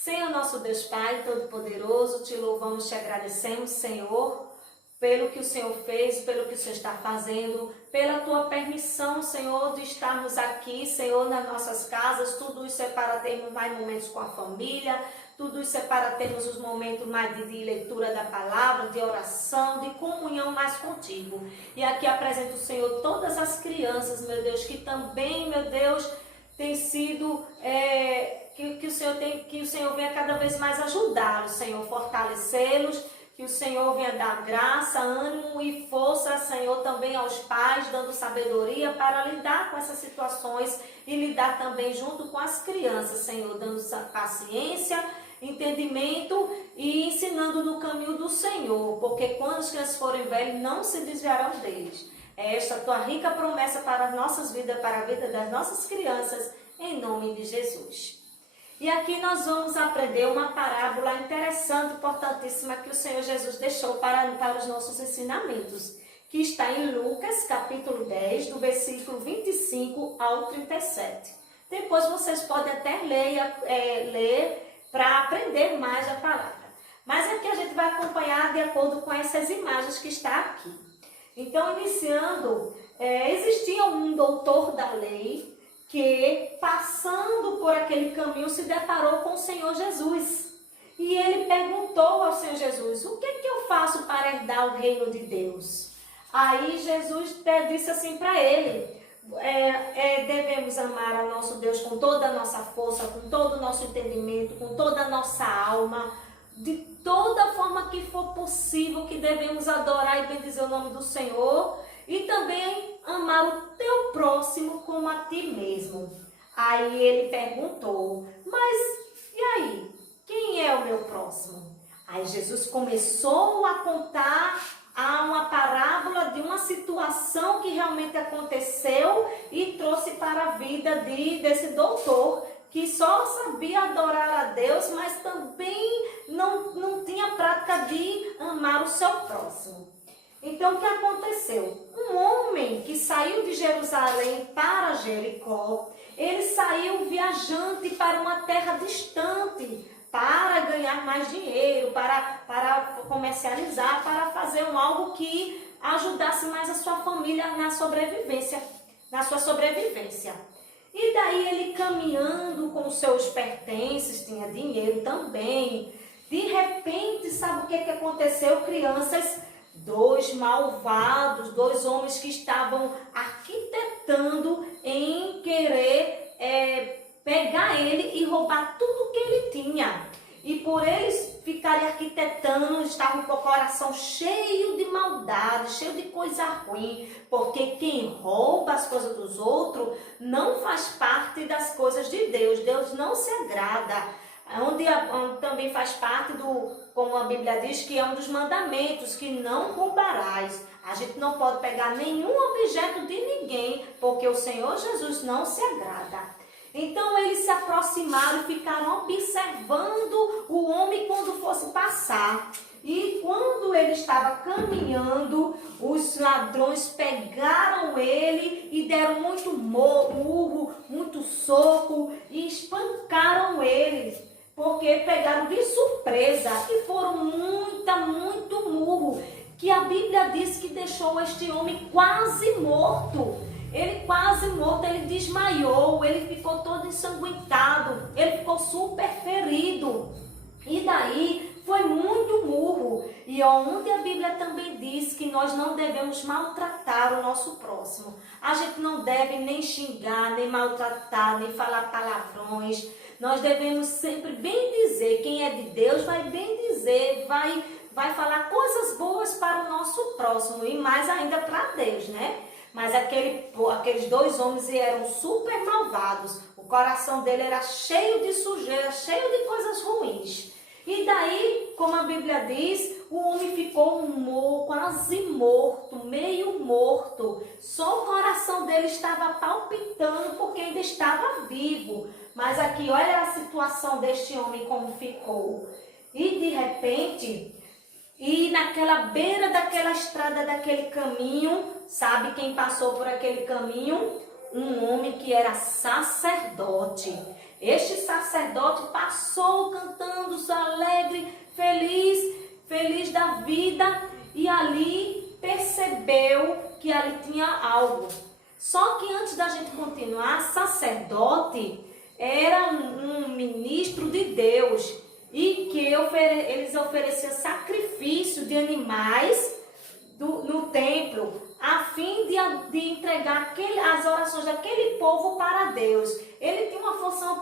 Senhor, nosso Deus Pai Todo-Poderoso, te louvamos, te agradecemos, Senhor, pelo que o Senhor fez, pelo que o Senhor está fazendo, pela tua permissão, Senhor, de estarmos aqui, Senhor, nas nossas casas. Tudo isso é para termos mais momentos com a família, tudo isso é para termos os momentos mais de leitura da palavra, de oração, de comunhão mais contigo. E aqui apresento o Senhor todas as crianças, meu Deus, que também, meu Deus, tem sido, que o Senhor venha cada vez mais ajudá-los, Senhor, fortalecê-los, que o Senhor venha dar graça, ânimo e força, Senhor, também aos pais, dando sabedoria para lidar com essas situações e lidar também junto com as crianças, Senhor, dando paciência, entendimento e ensinando no caminho do Senhor, porque quando as crianças forem velhas, não se desviarão deles. É esta a tua rica promessa para as nossas vidas, para a vida das nossas crianças, em nome de Jesus. E aqui nós vamos aprender uma parábola interessante, importantíssima, que o Senhor Jesus deixou para os nossos ensinamentos, que está em Lucas, capítulo 10, do versículo 25 ao 37. Depois vocês podem até ler para aprender mais a palavra. Mas aqui a gente vai acompanhar de acordo com essas imagens que está aqui. Então, iniciando, existia um doutor da lei que, passando por aquele caminho, se deparou com o Senhor Jesus. E ele perguntou ao Senhor Jesus: o que eu faço para herdar o reino de Deus? Aí Jesus disse assim para ele: devemos amar ao nosso Deus com toda a nossa força, com todo o nosso entendimento, com toda a nossa alma, de toda forma que for possível, que devemos adorar e bendizer o nome do Senhor, e também amar o teu próximo como a ti mesmo. Aí ele perguntou: mas e aí? Quem é o meu próximo? Aí Jesus começou a contar uma parábola de uma situação que realmente aconteceu e trouxe para a vida desse doutor, que só sabia adorar a Deus, mas também não tinha prática de amar o seu próximo. Então, o que aconteceu? Um homem que saiu de Jerusalém para Jericó, ele saiu viajante para uma terra distante, para ganhar mais dinheiro, para comercializar, para fazer algo que ajudasse mais a sua família na sua sobrevivência. E daí ele caminhando com seus pertences, tinha dinheiro também. De repente, sabe o que aconteceu, crianças? Dois malvados, dois homens que estavam arquitetando em querer pegar ele e roubar tudo que ele tinha. E por eles ficarem arquitetando, estavam com o coração cheio de maldade, cheio de coisa ruim, porque quem rouba as coisas dos outros não faz parte das coisas de Deus. Deus não se agrada. Onde também faz parte como a Bíblia diz, que é um dos mandamentos, que não roubarás. A gente não pode pegar nenhum objeto de ninguém, porque o Senhor Jesus não se agrada. Então eles se aproximaram e ficaram observando o homem quando fosse passar. E quando ele estava caminhando, os ladrões pegaram ele e deram muito murro, muito soco e espancaram ele. Porque pegaram de surpresa e foram muito murro, que a Bíblia diz que deixou este homem quase morto. Ele quase morto, ele desmaiou, ele ficou todo ensanguentado, ele ficou super ferido. E daí foi muito murro. E onde a Bíblia também diz que nós não devemos maltratar o nosso próximo. A gente não deve nem xingar, nem maltratar, nem falar palavrões. Nós devemos sempre bem dizer. Quem é de Deus vai bem dizer, vai falar coisas boas para o nosso próximo e mais ainda para Deus, né? Mas aqueles dois homens eram super malvados. O coração dele era cheio de sujeira, cheio de coisas ruins. E daí, como a Bíblia diz, o homem ficou quase morto, meio morto. Só o coração dele estava palpitando porque ainda estava vivo. Mas aqui, olha a situação deste homem como ficou. E de repente, naquela beira daquela estrada, daquele caminho, sabe quem passou por aquele caminho? Um homem que era sacerdote. Este sacerdote passou Senhor, cantando, alegre, feliz da vida, e ali percebeu que ali tinha algo. Só que antes da gente continuar, sacerdote era um ministro de Deus, e que eles ofereciam sacrifício de animais no templo, a fim de entregar as orações daquele povo para Deus. Ele tinha uma função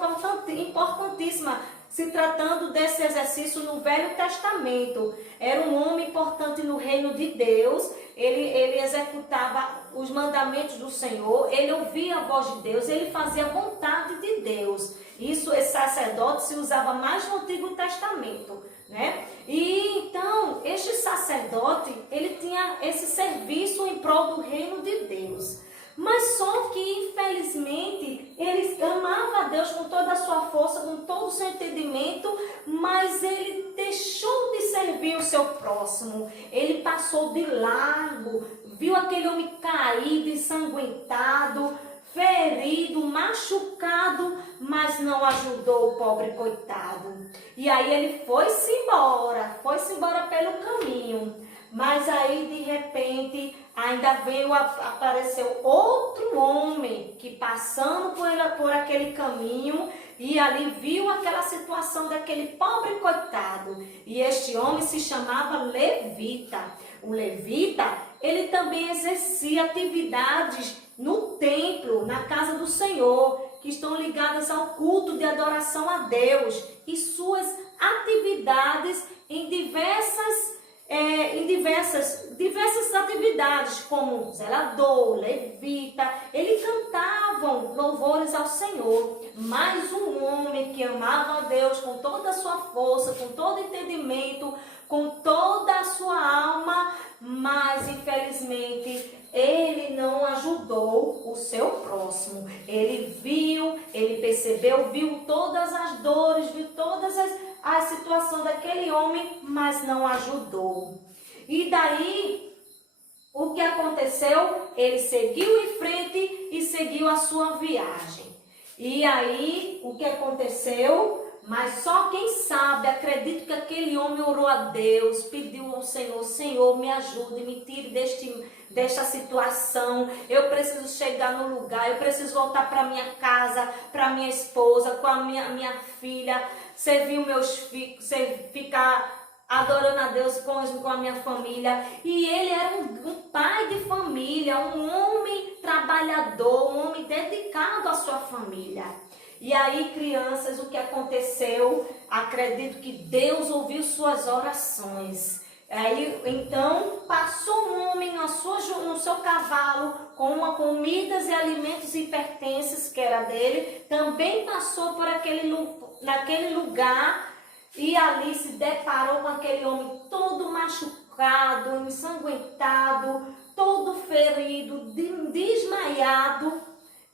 importantíssima, se tratando desse exercício no Velho Testamento. Era um homem importante no reino de Deus, ele executava os mandamentos do Senhor, ele ouvia a voz de Deus, ele fazia a vontade de Deus. Esse sacerdote se usava mais no Antigo Testamento, né? E então, este sacerdote, ele tinha esse serviço em prol do reino de Deus. Mas só que, infelizmente, ele amava a Deus com toda a sua força, com todo o seu entendimento, mas ele deixou de servir o seu próximo. Ele passou de largo, viu aquele homem caído, ensanguentado, ferido, machucado, mas não ajudou o pobre coitado. E aí ele foi-se embora pelo caminho. Mas aí, de repente, ainda apareceu outro homem que, passando por aquele caminho, e ali viu aquela situação daquele pobre coitado. E este homem se chamava Levita. O Levita, ele também exercia atividades no templo, na casa do Senhor, que estão ligadas ao culto de adoração a Deus, e suas atividades em diversas atividades, como zelador, levita, eles cantavam louvores ao Senhor. Mas um homem que amava a Deus com toda a sua força, com todo o entendimento, com toda a sua alma, mas infelizmente ele não ajudou o seu próximo. Ele percebeu, viu todas as dores, viu todas as situações daquele homem, mas não ajudou. E daí, o que aconteceu? Ele seguiu em frente e seguiu a sua viagem. E aí, o que aconteceu? Mas só quem sabe, acredito que aquele homem orou a Deus, pediu ao Senhor: Senhor, me ajude, me tire desta situação. Eu preciso chegar no lugar, eu preciso voltar para minha casa, para minha esposa, com a minha filha, servir meus filhos, ficar adorando a Deus com a minha família. E ele era um pai de família, um homem trabalhador, um homem dedicado à sua família. E aí, crianças, o que aconteceu? Acredito que Deus ouviu suas orações. Aí, então, passou um homem no seu cavalo com comidas e alimentos e pertences que era dele. Também passou por naquele lugar e ali se deparou com aquele homem todo machucado, ensanguentado, todo ferido, desmaiado.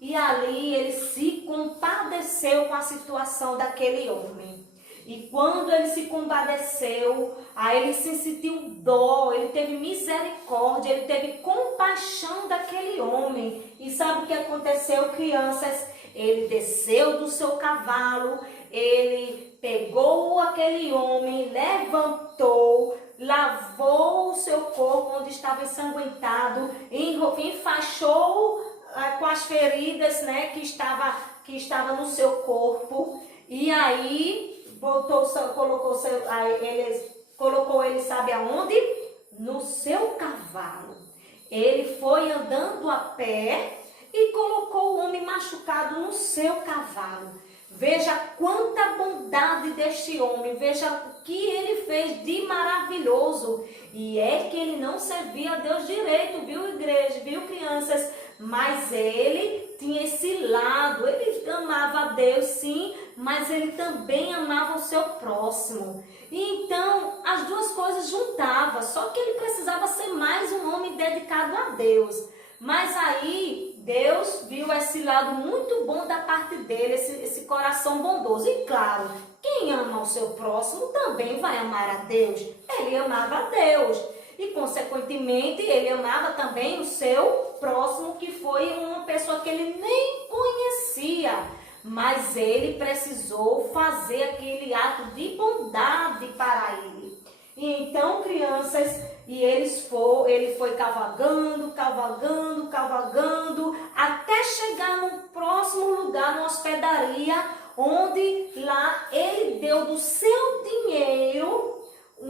E ali ele se compadeceu com a situação daquele homem. E quando ele se compadeceu, aí ele se sentiu dó, ele teve misericórdia, ele teve compaixão daquele homem. E sabe o que aconteceu, crianças? Ele desceu do seu cavalo, ele pegou aquele homem, levantou, lavou o seu corpo onde estava ensanguentado, enfaixou com as feridas, né, que estava no seu corpo. E aí colocou ele, sabe aonde? No seu cavalo. Ele foi andando a pé e colocou o homem machucado no seu cavalo. Veja quanta bondade deste homem, veja o que ele fez de maravilhoso. E é que ele não servia a Deus direito, viu, igreja, viu, crianças? Mas ele tinha esse lado, ele amava a Deus sim, mas ele também amava o seu próximo. E então as duas coisas juntavam, só que ele precisava ser mais um homem dedicado a Deus. Mas aí Deus viu esse lado muito bom da parte dele, esse coração bondoso. E claro, quem ama o seu próximo também vai amar a Deus. Ele amava a Deus. E, consequentemente, ele amava também o seu próximo, que foi uma pessoa que ele nem conhecia. mas ele precisou fazer aquele ato de bondade para ele. E então, crianças, ele foi cavalgando, até chegar no próximo lugar, numa hospedaria, onde lá ele deu do seu dinheiro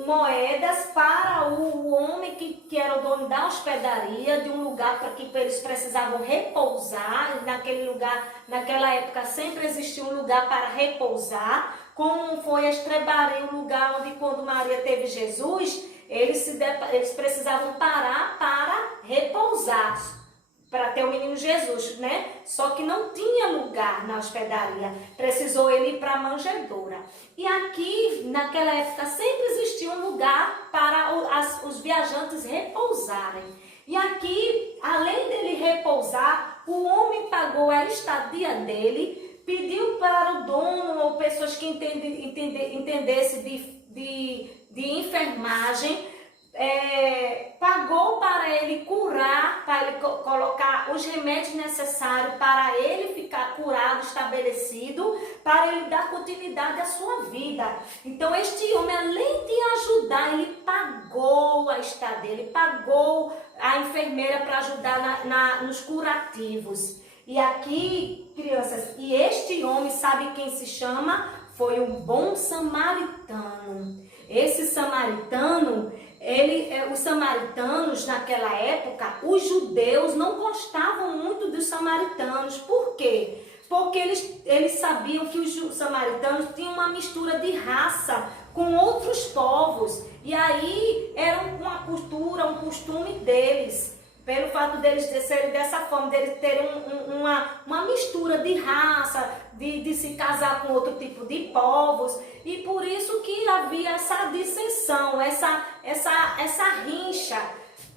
moedas para o homem que era o dono da hospedaria, de um lugar para que eles precisavam repousar. Naquele lugar, naquela época, sempre existia um lugar para repousar, como foi a estrebaria, o lugar onde, quando Maria teve Jesus, eles precisavam parar para repousar, para ter o menino Jesus, né? Só que não tinha lugar na hospedaria, precisou ele ir para a manjedoura. E aqui, naquela época, sempre existia um lugar para os viajantes repousarem. E aqui, além dele repousar, o homem pagou a estadia dele, pediu para o dono ou pessoas que entendessem de enfermagem, pagou para ele curar, para ele colocar os remédios necessários para ele ficar curado, estabelecido, para ele dar continuidade à sua vida. Então este homem, além de ajudar, ele pagou a estadia, ele pagou a enfermeira para ajudar nos curativos. E aqui, crianças, e este homem, sabe quem se chama? Foi um bom samaritano. Esse samaritano, os samaritanos naquela época, os judeus não gostavam muito dos samaritanos. Por quê? Porque eles sabiam que os samaritanos tinham uma mistura de raça com outros povos. E aí era uma cultura, um costume deles. Pelo fato deles serem dessa forma, deles terem uma mistura de raça, de se casar com outro tipo de povos. E por isso que havia essa dissensão, essa rincha.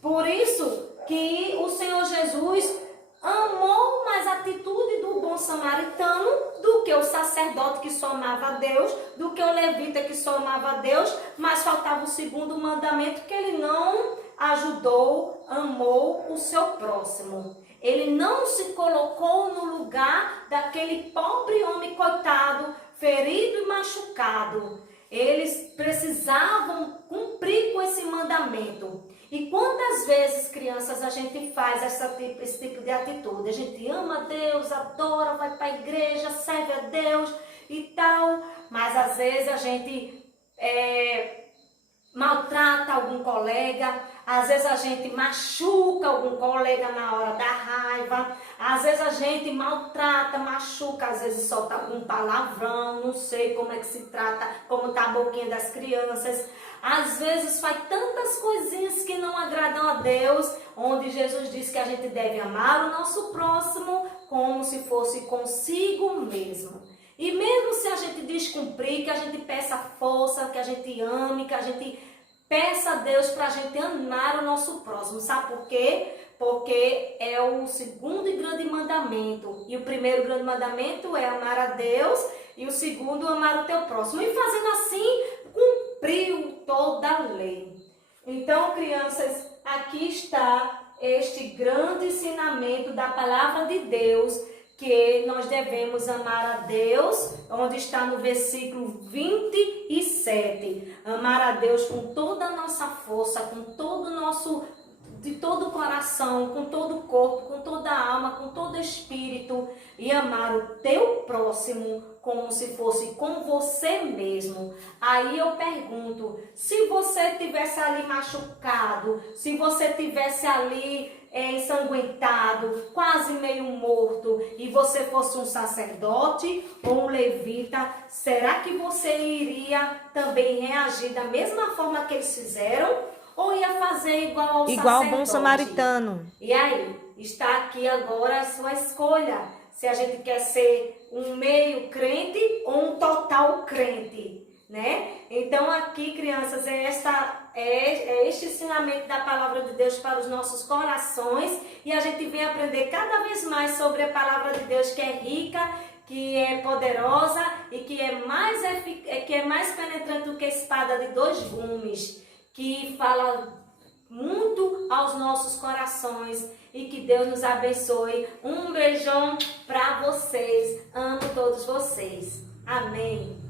Por isso que o Senhor Jesus amou mais a atitude do bom samaritano do que o sacerdote que só amava a Deus, do que o levita que só amava a Deus, mas faltava o segundo mandamento, que ele não ajudou, amou o seu próximo. Ele não se colocou no lugar daquele pobre homem coitado, ferido e machucado. Eles precisavam cumprir com esse mandamento. E quantas vezes, crianças, a gente faz esse tipo de atitude? A gente ama a Deus, adora, vai para a igreja, serve a Deus e tal, mas às vezes a gente maltrata algum colega, às vezes a gente machuca algum colega na hora da raiva, às vezes a gente maltrata, machuca, às vezes solta algum palavrão, não sei como é que se trata, como tá a boquinha das crianças. Às vezes faz tantas coisinhas que não agradam a Deus, onde Jesus diz que a gente deve amar o nosso próximo como se fosse consigo mesmo. E mesmo se a gente descumprir, que a gente peça força, que a gente ame, que a gente peça a Deus para a gente amar o nosso próximo. Sabe por quê? Porque é o segundo e grande mandamento. E o primeiro grande mandamento é amar a Deus e o segundo, amar o teu próximo. E fazendo assim, cumpriu toda a lei. Então, crianças, aqui está este grande ensinamento da palavra de Deus, que nós devemos amar a Deus, onde está no versículo 27. Amar a Deus com toda a nossa força, com todo o nosso, de todo o coração, com todo o corpo, com toda a alma, com todo o espírito, e amar o teu próximo como se fosse com você mesmo. Aí eu pergunto, se você tivesse ali machucado, se você tivesse ali ensanguentado, quase meio morto, e você fosse um sacerdote ou um levita, será que você iria também reagir da mesma forma que eles fizeram? Ou ia fazer igual ao sacerdote? Igual bom samaritano. E aí, está aqui agora a sua escolha. Se a gente quer ser um meio crente ou um total crente, né? Então aqui, crianças, é este ensinamento da palavra de Deus para os nossos corações, e a gente vem aprender cada vez mais sobre a palavra de Deus, que é rica, que é poderosa e que é mais penetrante do que espada de dois gumes, que fala muito aos nossos corações e que Deus nos abençoe. Um beijão para vocês. Amo todos vocês. Amém.